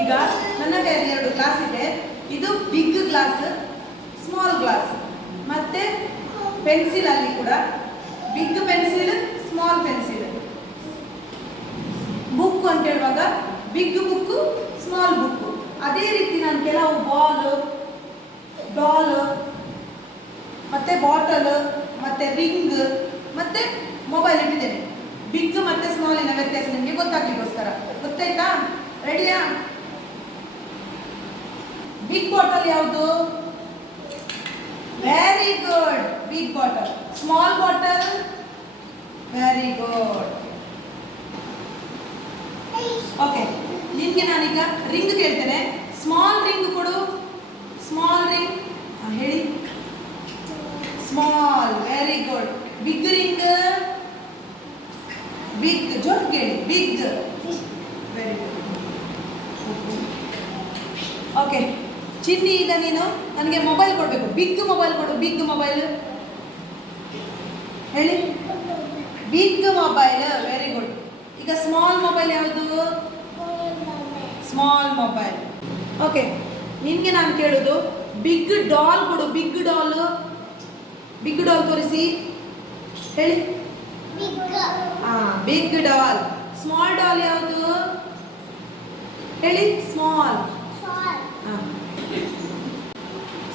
ಈಗ ನನ್ನ ಕೈಯಲ್ಲಿ 2 ಗ್ಲಾಸ್ ಇದೆ. ಇದು ಬಿಗ್ ಗ್ಲಾಸ್, ಸ್ಮಾಲ್ ಗ್ಲಾಸ್. ಮತ್ತೆ ಪೆನ್ಸಿಲ್ ಅಲ್ಲಿ ಕೂಡ big pencil, small pencil. Book ಅಂತ ಹೇಳುವಾಗ ಬಿಗ್ ಬುಕ್, ಸ್ಮಾಲ್ ಬುಕ್. ಅದೇ ರೀತಿ ನಾನು ಕೆಲವು ಬಾಲ್, ಡಾಲ್, ಮತ್ತೆ ಬಾಟಲ್, ಮತ್ತೆ ರಿಂಗ್, ಮತ್ತೆ ಮೊಬೈಲ್ ಇಟ್ಟಿದ್ದೇನೆ. ಬಿಗ್ ಮತ್ತೆ ಸ್ಮಾಲಿನ ವ್ಯತ್ಯಾಸ ನಿಮಗೆ ಗೊತ್ತಾಗ್ಲಿಕ್ಕೋಸ್ಕರ. ಗೊತ್ತಾಯ್ತಾ? ರೆಡಿಯಾ? ಬಿಗ್ ಬಾಟಲ್ ಯಾವುದು? Very good, big bottle. Small bottle? Very good. Okay, ನಿನ್ಗೆ ನಾನೀಗ ರಿಂಗ್ ಕೇಳ್ತೇನೆ. ಸ್ಮಾಲ್ ರಿಂಗ್ ಕೊಡು. ಸ್ಮಾಲ್ ರಿಂಗ್ ಹೇಳಿ. Small, very good. Big ring? Big, ಜೋರ್ ಕೇಳಿ. Big, very good. ಓಕೆ ಚಿನ್ನಿ, ಈಗ ನೀನು ನನಗೆ ಮೊಬೈಲ್ ಕೊಡಬೇಕು. ಬಿಗ್ ಮೊಬೈಲ್ ಕೊಡು. ಬಿಗ್ ಮೊಬೈಲ್ ಹೇಳಿ. Big mobile, very good. ಈಗ ಸ್ಮಾಲ್ ಮೊಬೈಲ್ ಯಾವುದು? Small mobile. ಓಕೆ, ನಿನ್ಗೆ ನಾನು ಕೇಳೋದು ಬಿಗ್ ಡಾಲ್ ಕೊಡು. ಬಿಗ್ ಡಾಲ್, ಬಿಗ್ ಡಾಲ್ ತೋರಿಸಿ ಹೇಳಿ. Big doll. ಸ್ಮಾಲ್ ಡಾಲ್ ಯಾವುದು ಹೇಳಿ? ಸ್ಮಾಲ್.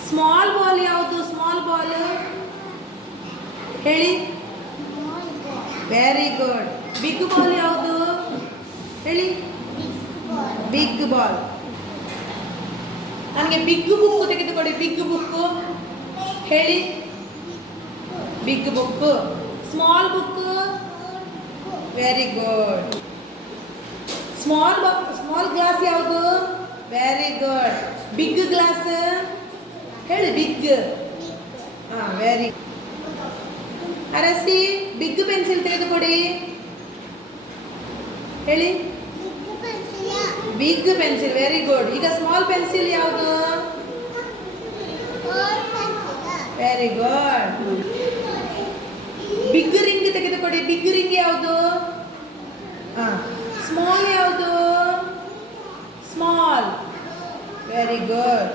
ಸ್ಮಾಲ್ ಬಾಲ್ ಯಾವುದು? ಸ್ಮಾಲ್ ಬಾಲ್ ಹೇಳಿ. Very good. ಬಿಗ್ ಬಾಲ್ ಯಾವುದು ಹೇಳಿ? Big ball. ನನಗೆ ಬಿಗ್ ಬುಕ್ ತೆಗೆದುಕೊಡಿ. ಬಿಗ್ ಬುಕ್ ಹೇಳಿ. Big book. Small book? Very good. Small glass ಯಾವುದು? Very good. ಬಿಗ್ ಗ್ಲಾಸ್ ಹೇಳಿ. ಬಿಗ್. ವೆರಿ. ಅರಸಿ, ಬಿಗ್ ಪೆನ್ಸಿಲ್ ತೆಗೆದುಕೊಡಿ ಹೇಳಿ. Big pencil, very good. ಈಗ ಸ್ಮಾಲ್ ಪೆನ್ಸಿಲ್ ಯಾವುದು? Very good. ಬಿಗ್ ರಿಂಗ್ ತೆಗೆದುಕೊಡಿ. ಬಿಗ್ ರಿಂಗ್ ಯಾವುದು? ಸ್ಮಾಲ್ ಯಾವುದು? Small, very good.